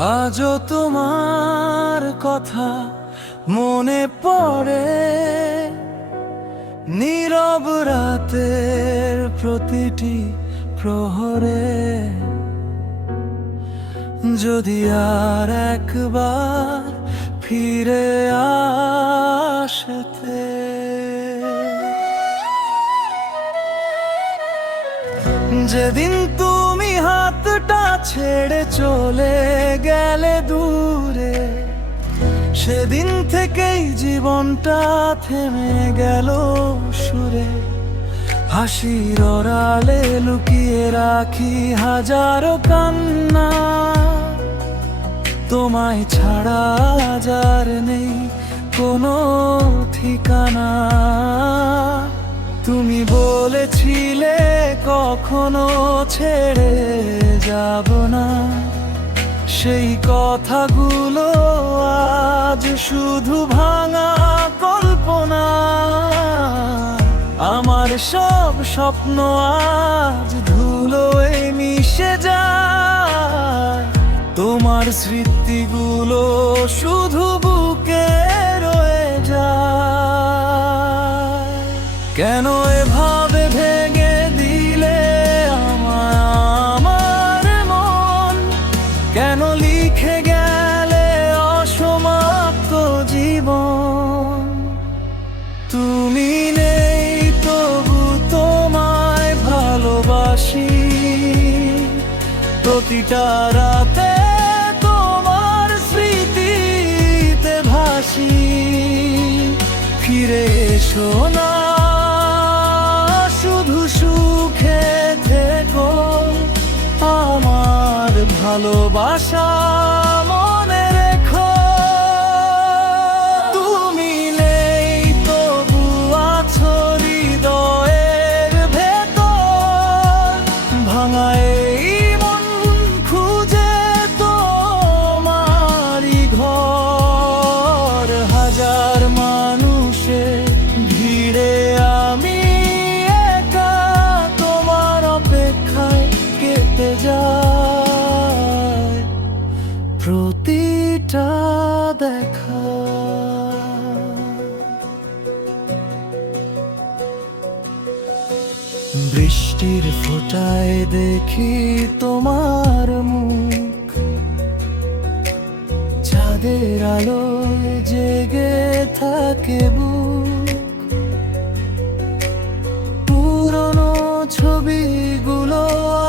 আজও তোমার কথা মনে পড়ে, নীরব রাতের প্রতিটি প্রহরে। যদি আর একবার ফিরে আসতে, যেদিন তুমি হাতটা ছেড়ে চলে গেলে দূরে, সেদিন থেকেই জীবনটা থেমে গেল সুরে। হাসির আড়ালে লুকিয়ে রাখি হাজারো কান্না, তোমায় ছাড়া যার নেই কোনো ঠিকানা। তুমি বলেছিলে কখনো ছেড়ে যাব না, সেই কথাগুলো আজ শুধু ভাঙা কল্পনা। আমার সব স্বপ্ন আজ ধুলোয় মিশে যায়, তোমার স্মৃতিগুলো শুধু বুকে রয়ে যায়। কেন এভাবে ভেঙে দিলে আমার মন? কেন লিখে গেলে অসমাপ্ত জীবন? তুমি নেই তবু তোমায় ভালোবাসি, প্রতিটা রাতে তোমার স্মৃতিতে ভাসি। ফিরে এসো না, শুধু সুখে থেকো, আমার ভালোবাসা মনে রেখো। তুমি নেই তবু আছো হৃদয়ের ভেতর, ভাঙা এই মন খুঁজে তোমারই ঘর। হাজার মানুষের ভিড়ে আমি একা তোমার অপেক্ষায় কেটে যায় প্রতিটা দেখা। বৃষ্টির ফোঁটায় দেখি তোমার মুখ, চাঁদের আলোয় জেগে থাকে বুক। পুরনো ছবিগুলো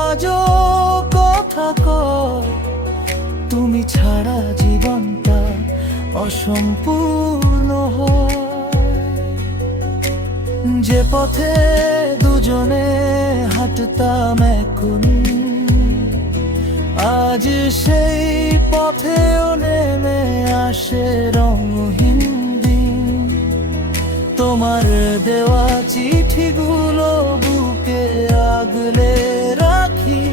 আজও কথা কয়, তুমি ছাড়া জীবনটা অসম্পূর্ণ হয়। যে পথে দুজনে হাঁটতাম এখন, আজ সেই পথেও নেমে আসে রঙহীন দিন। তোমার দেওয়া চিঠিগুলো বুকে আগলে রাখি,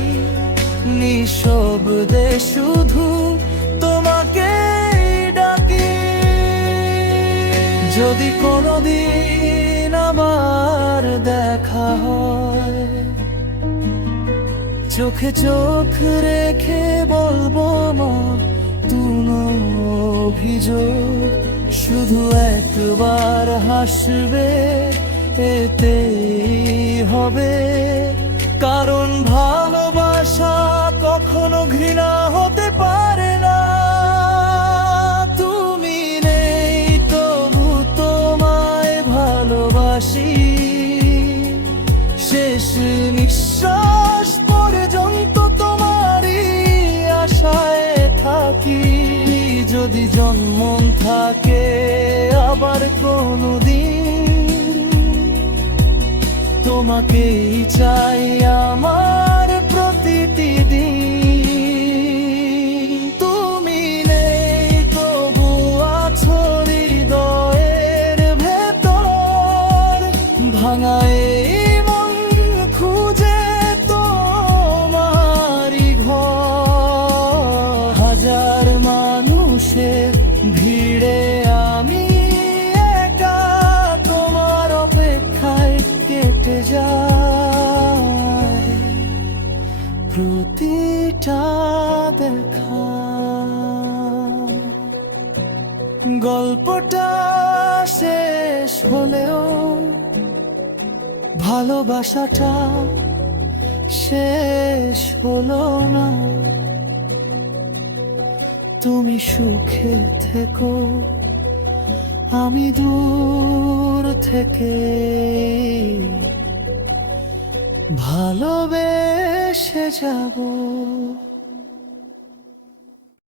নিঃশব্দে শুধু তোমাকে ডাকি। যদি কোনোদিন আবার দেখা হয়, চোখে চোখ রেখে বলবো নতুন অভিযোগ। শুধু একবার হাসবে, এতেই হবে। কারণ ভালোবাসা কখনো ঘৃণা হতে পারে না। তুমি নেই তবু তোমায় ভালোবাসি, শেষ নিঃশ্বাস পর্যন্ত তোমারই আশায় থাকি। যদি জন্ম থাকে আবার কোনোদিন, তোমাকেই চাই আমার প্রতিটি দিন। তুমি নেই তবু আছো হৃদয়ের ভেতর, ভাঙা এই মন খুঁজে তোমারই ঘর। হাজার মানুষের ভিড়ে আমি একা তোমার অপেক্ষায় কেটে যায় প্রতিটা দেখা। গল্পটা শেষ হলেও ভালোবাসাটা শেষ হলো না। তুমি সুখে থেকো, আমি দূর থেকে ভালোবেসে যাব।